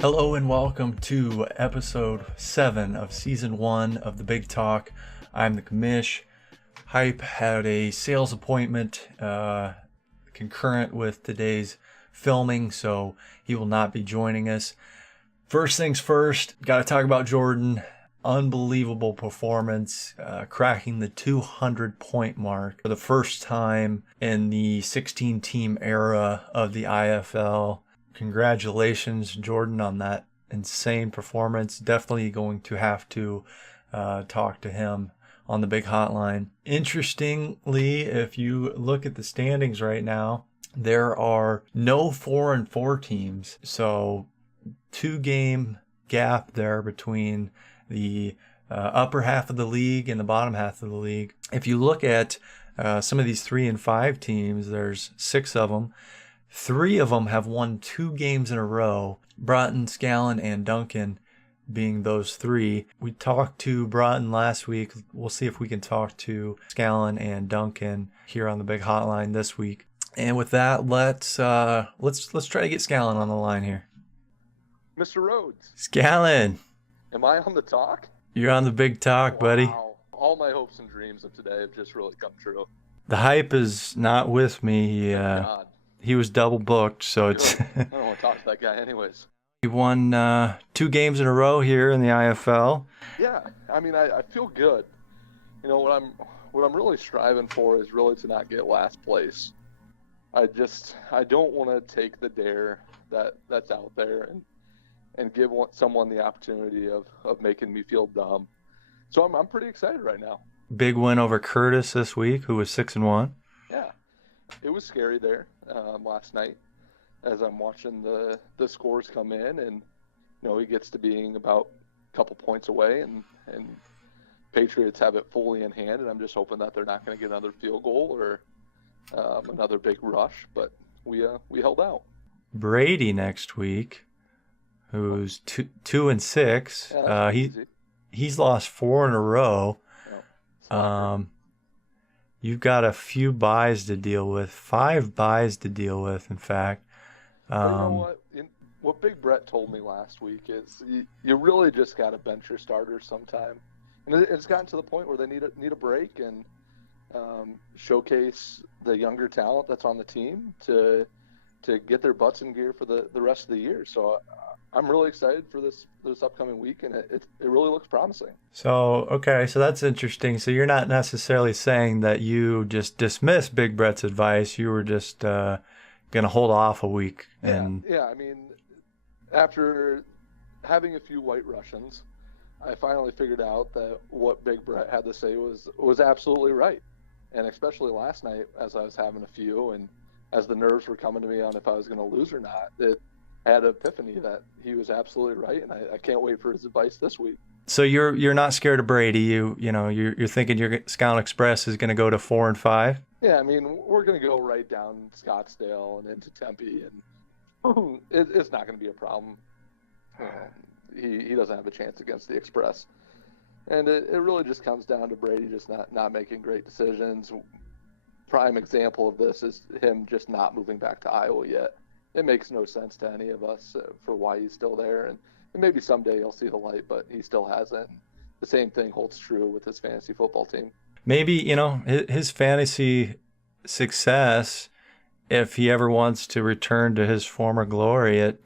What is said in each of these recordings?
Hello and welcome to episode 7 of season 1 of the Big Talk. I'm the Commish. Hype had a sales appointment concurrent with today's filming, so he will not be joining us. First things first, got to talk about Jordan. Unbelievable performance, cracking the 200-point mark for the first time in the 16-team era of the IFL. Congratulations, Jordan, on that insane performance. Definitely going to have to talk to him on the big hotline. Interestingly, if you look at the standings right now, there are no 4-4 teams. So 2-game gap there between the upper half of the league and the bottom half of the league. If you look at some of these 3-5 teams, there's 6 of them. 3 of them have won 2 games in a row. Broughton, Scallon, and Duncan being those 3. We talked to Broughton last week. We'll see if we can talk to Scallon and Duncan here on the big hotline this week. And with that, let's try to get Scallon on the line here. Mr. Rhodes. Scallon. Am I on the talk? You're on the big talk, buddy. Wow. All my hopes and dreams of today have just really come true. The hype is not with me. God. He was double booked, so it's. I don't want to talk to that guy anyways. He won 2 games in a row here in the IFL. Yeah, I mean, I feel good. You know, what I'm really striving for is really to not get last place. I don't want to take the dare that's out there and give someone the opportunity of making me feel dumb. So I'm pretty excited right now. Big win over Curtis this week, who was 6-1. Yeah, it was scary there last night as I'm watching the scores come in, and you know, he gets to being about a couple points away, and Patriots have it fully in hand, and I'm just hoping that they're not going to get another field goal or another big rush, but we held out. Brady next week, who's 2-6. Yeah, he's lost 4 in a row. Oh, You've got a few buys to deal with, 5 buys to deal with, in fact. But you know what? What Big Brett told me last week is you really just got to bench your starters sometime. And it's gotten to the point where they need a break and showcase the younger talent that's on the team to get their butts in gear for the rest of the year. So I'm really excited for this upcoming week, and it really looks promising. So that's interesting. So you're not necessarily saying that you just dismissed Big Brett's advice. You were just going to hold off a week. Yeah, I mean, after having a few White Russians, I finally figured out that what Big Brett had to say was absolutely right. And especially last night, as I was having a few, and as the nerves were coming to me on if I was going to lose or not, I had an epiphany that he was absolutely right, and I can't wait for his advice this week. So you're not scared of Brady. You're thinking your Scallon Express is going to go to 4-5. Yeah, I mean, we're going to go right down Scottsdale and into Tempe, and it's not going to be a problem. He doesn't have a chance against the Express. And it really just comes down to Brady just not making great decisions. Prime example of this is him just not moving back to Iowa yet. It makes no sense to any of us for why he's still there. And maybe someday he'll see the light, but he still hasn't. The same thing holds true with his fantasy football team. Maybe, his fantasy success, if he ever wants to return to his former glory, it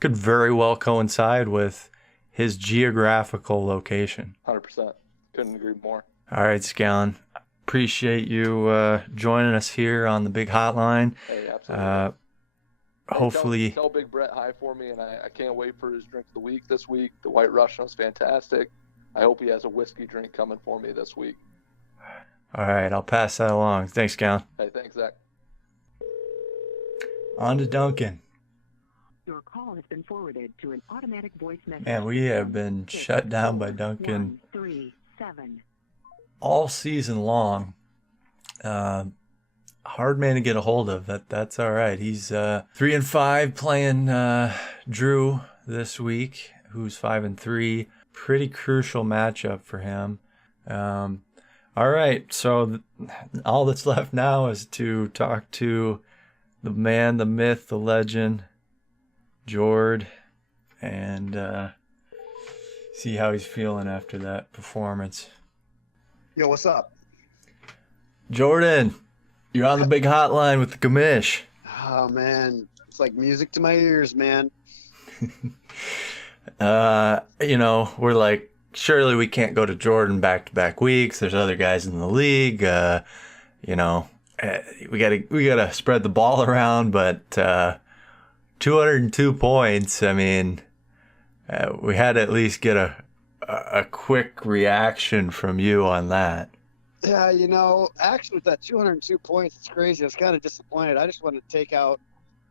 could very well coincide with his geographical location. 100%. Couldn't agree more. All right, Scallon. Appreciate you joining us here on the big hotline. Hey, absolutely. Hopefully. Tell Big Brett hi for me, and I can't wait for his drink of the week this week. The White Russian was fantastic. I hope he has a whiskey drink coming for me this week. All right, I'll pass that along. Thanks, Scallon. Hey, thanks, Zach. On to Duncan. Your call has been forwarded to an automatic voice message. Man, we have been shut down by Duncan 137 all season long. Hard man to get a hold of. That's all right. He's 3-5 playing Drew this week, who's 5-3. Pretty crucial matchup for him. All right, so all that's left now is to talk to the man, the myth, the legend, Jord. and see how he's feeling after that performance. Yo, what's up? Jordan, you're on the big hotline with the Commish. Oh, man. It's like music to my ears, man. We're like, surely we can't go to Jordan back-to-back weeks. There's other guys in the league. We gotta spread the ball around, but 202 points. I mean, we had to at least get a quick reaction from you on that. Yeah, actually with that 202 points, it's crazy. I was kind of disappointed. I just wanted to take out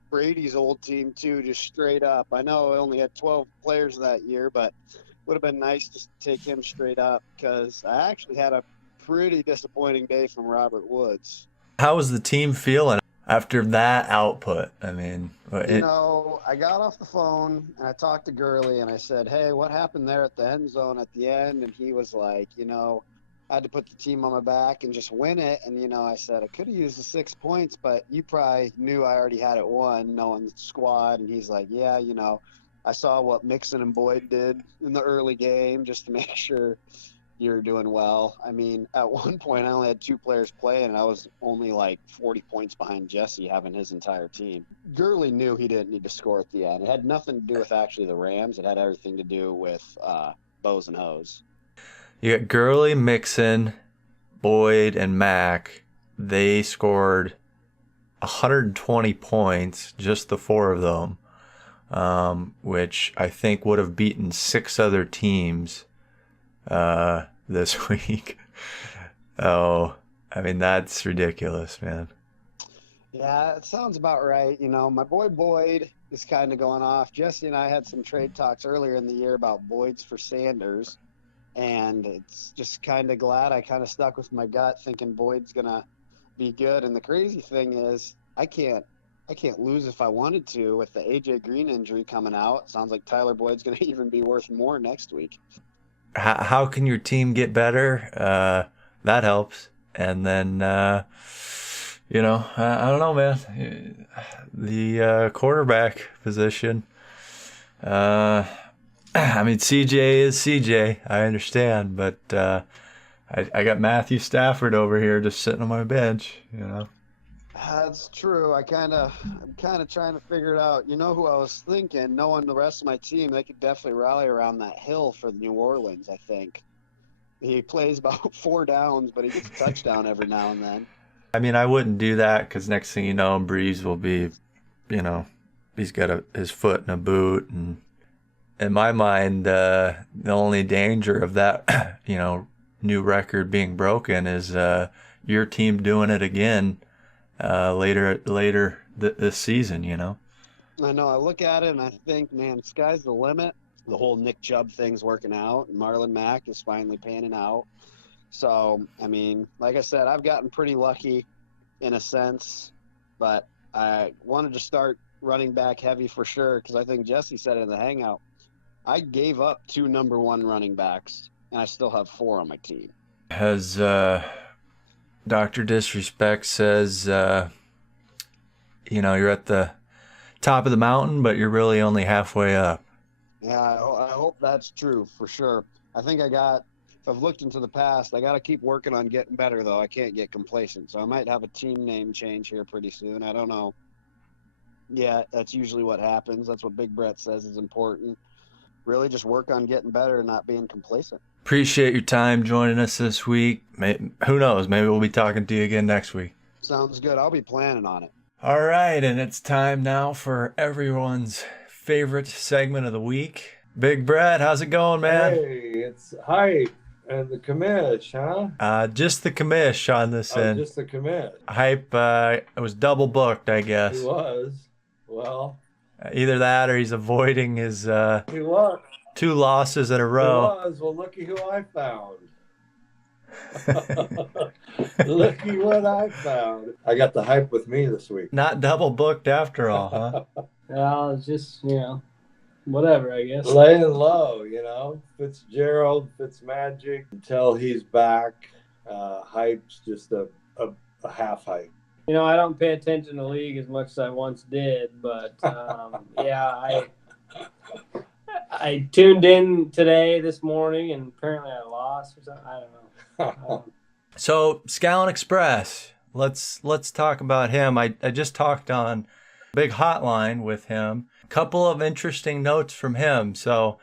Brady's old team, too, just straight up. I know I only had 12 players that year, but would have been nice to take him straight up because I actually had a pretty disappointing day from Robert Woods. How was the team feeling after that output? I mean, I got off the phone and I talked to Gurley and I said, hey, what happened there at the end zone at the end? And he was like, I had to put the team on my back and just win it. And, I said, I could have used the 6 points, but you probably knew I already had it won, knowing the squad. And he's like, yeah, I saw what Mixon and Boyd did in the early game just to make sure you're doing well. I mean, at one point, I only had 2 players playing, and I was only like 40 points behind Jesse having his entire team. Gurley knew he didn't need to score at the end. It had nothing to do with actually the Rams. It had everything to do with bows and hoes. You got Gurley, Mixon, Boyd, and Mack. They scored 120 points, just the 4 of them, which I think would have beaten 6 other teams this week. Oh, I mean, that's ridiculous, man. Yeah, it sounds about right. My boy Boyd is kind of going off. Jesse and I had some trade talks earlier in the year about Boyd's for Sanders. And it's just kind of glad I kind of stuck with my gut thinking Boyd's going to be good. And the crazy thing is I can't lose if I wanted to with the A.J. Green injury coming out. Sounds like Tyler Boyd's going to even be worth more next week. How can your team get better? That helps. And then, I don't know, man. The quarterback position. I mean, CJ is CJ. I understand, but I got Matthew Stafford over here just sitting on my bench. That's true. I'm kind of trying to figure it out. You know who I was thinking? Knowing the rest of my team, they could definitely rally around that Hill for New Orleans. I think he plays about 4 downs, but he gets a touchdown every now and then. I mean, I wouldn't do that because next thing you know, Breeze will be, he's got his foot in a boot, and in my mind, the only danger of that, new record being broken is your team doing it again later this season. I know. I look at it and I think, man, sky's the limit. The whole Nick Chubb thing's working out. Marlon Mack is finally panning out. So, I mean, like I said, I've gotten pretty lucky in a sense, but I wanted to start running back heavy for sure because I think Jesse said it in the hangout. I gave up 2 number 1 running backs, and I still have 4 on my team. As Dr. Disrespect says, you're at the top of the mountain, but you're really only halfway up. Yeah, I hope that's true for sure. I think if I've looked into the past, I got to keep working on getting better, though. I can't get complacent. So I might have a team name change here pretty soon. I don't know. Yeah, that's usually what happens. That's what Big Brett says is important. Really just work on getting better and not being complacent. Appreciate your time joining us this week. Who knows? Maybe we'll be talking to you again next week. Sounds good. I'll be planning on it. All right, and it's time now for everyone's favorite segment of the week. Big Brett, how's it going, man? Hey, it's Hype and the Commish, huh? Just the Commish on this end. Just the Commish. Hype, it was double booked, I guess. He was. Well. Either that or he's avoiding his He was. 2 losses in a row. He was. Well, looky who I found. Looky what I found. I got the Hype with me this week. Not double booked after all, huh? Well, it's just, whatever, I guess. Laying low, Fitzgerald, Fitzmagic, until he's back. Hype's just a half hype. I don't pay attention to the league as much as I once did, but I tuned in this morning, and apparently I lost or something. I don't know. So Scallon Express, let's talk about him. I just talked on Big Hotline with him. A couple of interesting notes from him. So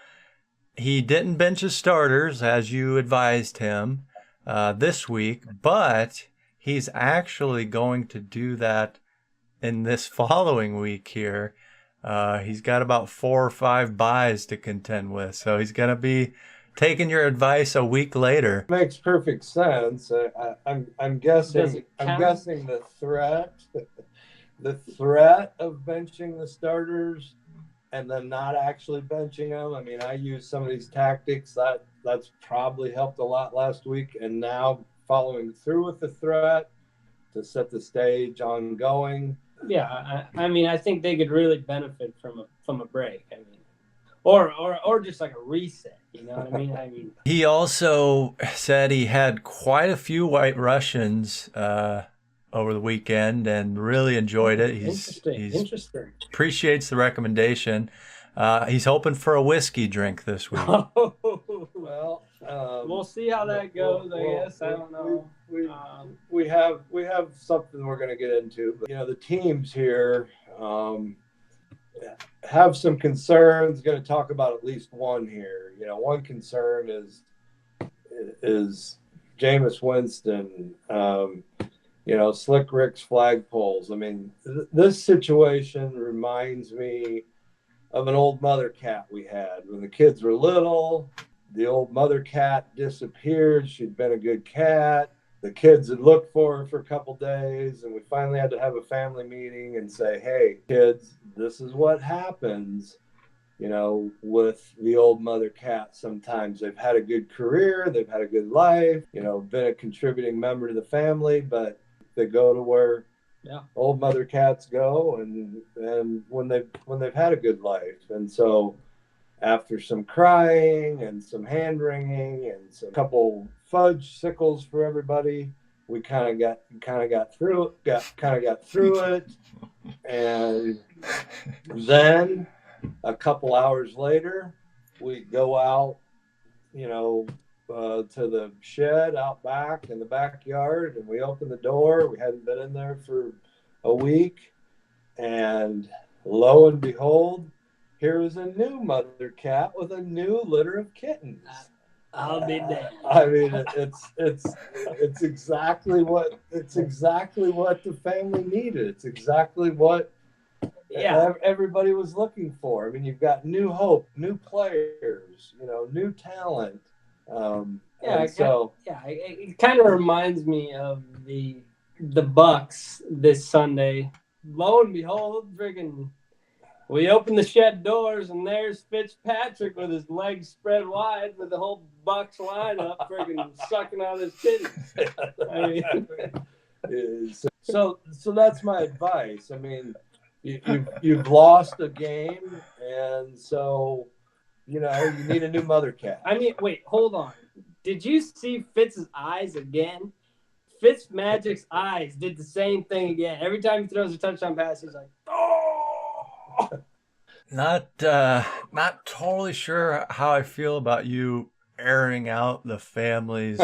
he didn't bench his starters as you advised him this week, but he's actually going to do that in this following week here. He's got about 4 or 5 buys to contend with, so he's going to be taking your advice a week later. Makes perfect sense. I'm guessing the threat of benching the starters and then not actually benching them. I mean, I use some of these tactics that's probably helped a lot last week, and now following through with the threat to set the stage ongoing. Yeah, I mean, I think they could really benefit from a break. I mean, or just like a reset. You know what I mean? He also said he had quite a few White Russians over the weekend and really enjoyed it. He's Interesting. Appreciates the recommendation. He's hoping for a whiskey drink this week. Well, we'll see how that goes. I guess I don't know. We have something we're going to get into, but the teams here have some concerns. Going to talk about at least one here. One concern is Jameis Winston. Slick Rick's flagpoles. I mean, this situation reminds me of an old mother cat we had when the kids were little. The old mother cat disappeared. She'd been a good cat. The kids had looked for her for a couple days, and we finally had to have a family meeting and say, hey, kids, this is what happens, with the old mother cat. Sometimes they've had a good career, they've had a good life, been a contributing member to the family, but they go to where old mother cats go, and when they've had a good life. And so after some crying and some hand wringing and some couple fudge sickles for everybody, we kind of got through it. And then a couple hours later, we go out, to the shed out back in the backyard, and we open the door. We hadn't been in there for a week, and lo and behold, here is a new mother cat with a new litter of kittens. I'll be there. I mean, it's exactly what the family needed. It's exactly what everybody was looking for. I mean, you've got new hope, new players, new talent. It kind of reminds me of the Bucks this Sunday. Lo and behold, friggin', we open the shed doors, and there's Fitzpatrick with his legs spread wide with the whole Bucks lineup friggin' sucking on his titties. I mean, so that's my advice. I mean, you've lost a game, and so you need a new mother cat. I mean, wait, hold on. Did you see Fitz's eyes again? Fitzmagic's eyes did the same thing again. Every time he throws a touchdown pass, he's like, oh! Not totally sure how I feel about you airing out the family's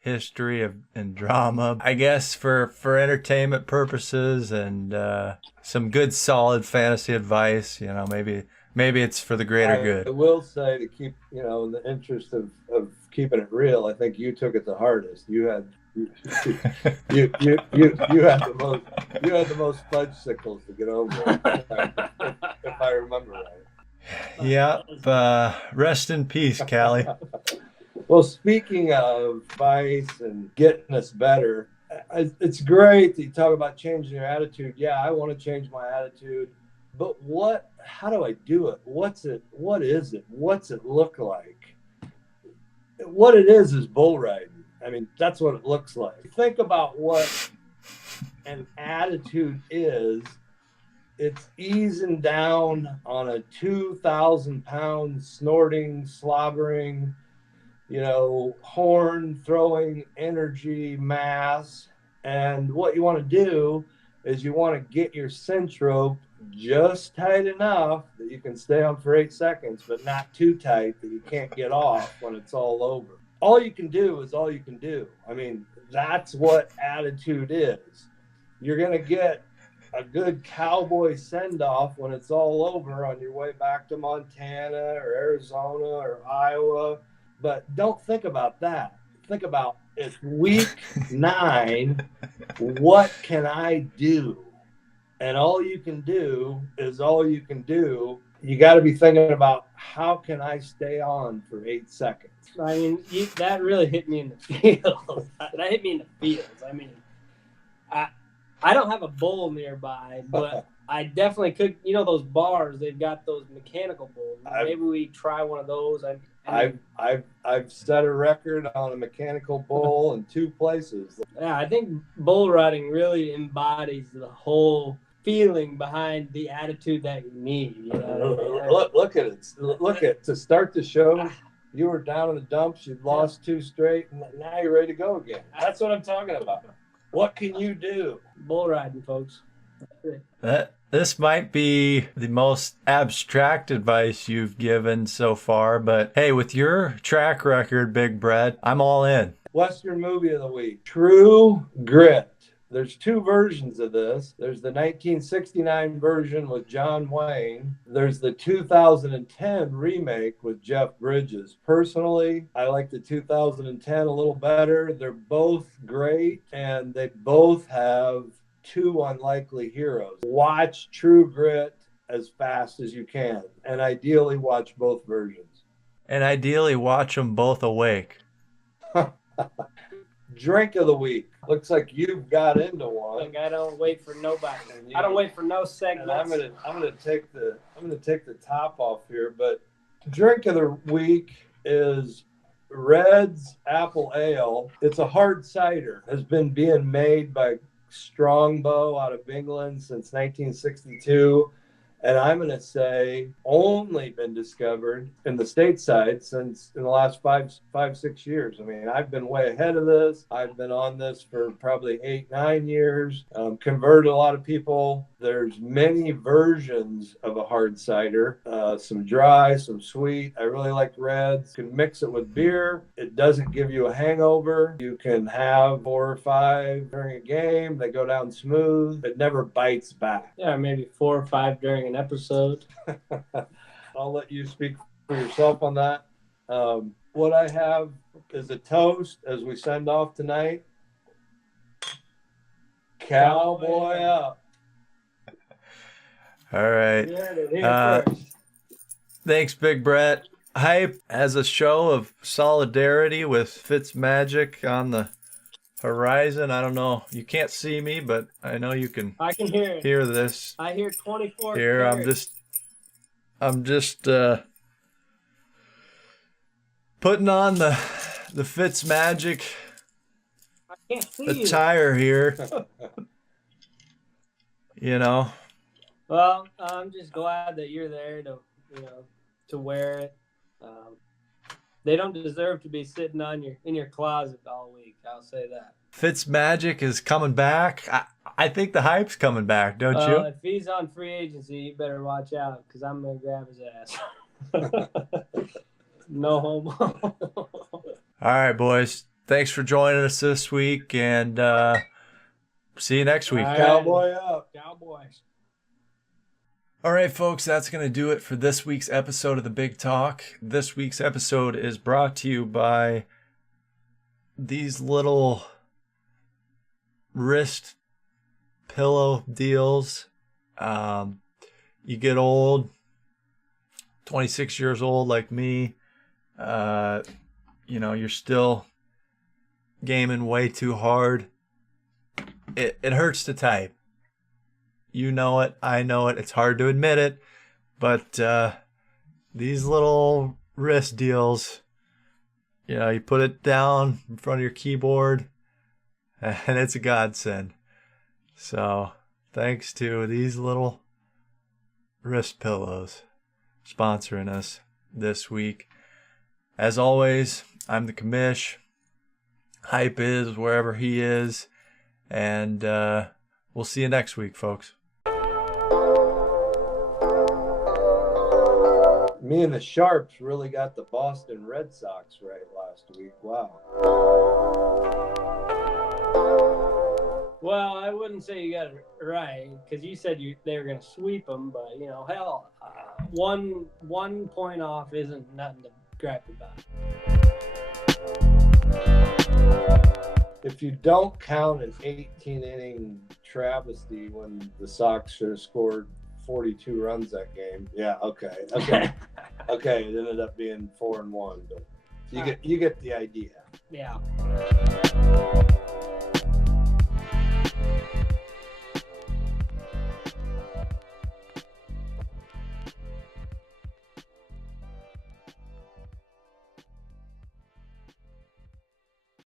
history and drama. I guess for entertainment purposes and some good solid fantasy advice, maybe it's for the greater good. I will say, to keep, in the interest of keeping it real, I think you took it the hardest. You had you had the most fudge sickles to get over if I remember right. Yep. Rest in peace, Callie. Well, speaking of advice and getting us better, it's great that you talk about changing your attitude. Yeah, I want to change my attitude, but how do I do it? What is it? What's it look like? What it is bull riding. I mean, that's what it looks like. Think about what an attitude is. It's easing down on a 2,000-pound snorting, slobbering, horn throwing energy mass. And what you want to do is you want to get your cinch rope just tight enough that you can stay on for 8 seconds, but not too tight that you can't get off when it's all over. All you can do is all you can do. I mean, that's what attitude is. You're going to get a good cowboy send-off when it's all over on your way back to Montana or Arizona or Iowa, but don't think about that. Think about, it's week 9. What can I do? And all you can do is all you can do. You got to be thinking about, how can I stay on for 8 seconds? I mean, that really hit me in the field. That hit me in the fields. I mean, I don't have a bowl nearby, but I definitely could. You know those bars? They've got those mechanical bowls. Maybe we try one of those. I've set a record on a mechanical bowl in 2 places. Yeah, I think bull riding really embodies the whole feeling behind the attitude that you need. You know? Look at it. Look at, to start the show, you were down in the dumps. You'd lost 2 straight, and now you're ready to go again. That's what I'm talking about. What can you do? Bull riding, folks. This might be the most abstract advice you've given so far, but hey, with your track record, Big Brett, I'm all in. Western movie of the week, True Grit. There's 2 versions of this. There's the 1969 version with John Wayne. There's the 2010 remake with Jeff Bridges. Personally, I like the 2010 a little better. They're both great, and they both have 2 unlikely heroes. Watch True Grit as fast as you can, and ideally watch both versions. And ideally watch them both awake. Drink of the week. Looks like you've got into one. Look, I don't wait for nobody. I don't wait for no segments. I'm gonna take the top off here, but drink of the week is Red's Apple Ale. It's a hard cider. Has been being made by Strongbow out of England since 1962. And I'm going to say only been discovered in the stateside since in the last 5-6 years. I mean, I've been way ahead of this. I've been on this for probably 8-9 years. Converted a lot of people. There's many versions of a hard cider, some dry, some sweet. I really like Reds. You can mix it with beer. It doesn't give you a hangover. You can have 4 or 5 during a game. They go down smooth. It never bites back. Yeah, maybe 4 or 5 during an episode. I'll let you speak for yourself on that. What I have is a toast as we send off tonight. Cowboy up. All right. Thanks, Big Brett. Hype has a show of solidarity with Fitzmagic on the horizon. I don't know. You can't see me, but I know you can. I can hear this. I hear 24. Here, I'm just putting on the Fitzmagic attire here. You know. Well, I'm just glad that you're there to wear it. They don't deserve to be sitting in your closet all week. I'll say that. Fitzmagic is coming back. I think the hype's coming back, don't you? If he's on free agency, you better watch out because I'm gonna grab his ass. No homo. All right, boys. Thanks for joining us this week, and see you next week. Right. Cowboy up. Cowboys. All right, folks, that's going to do it for this week's episode of The Big Talk. This week's episode is brought to you by these little wrist pillow deals. You get old, 26 years old like me, you're still gaming way too hard. It hurts to type. You know it. I know it. It's hard to admit it. But these little wrist deals, you put it down in front of your keyboard, and it's a godsend. So thanks to these little wrist pillows sponsoring us this week. As always, I'm the Commish. Hype is wherever he is. And we'll see you next week, folks. Me and the Sharps really got the Boston Red Sox right last week. Wow. Well, I wouldn't say you got it right because you said they were going to sweep them, but hell, 1 point off isn't nothing to gripe about. If you don't count an 18-inning travesty when the Sox should have scored 42 runs that game, yeah, okay, okay, it ended up being 4-1, but you get the idea. Yeah.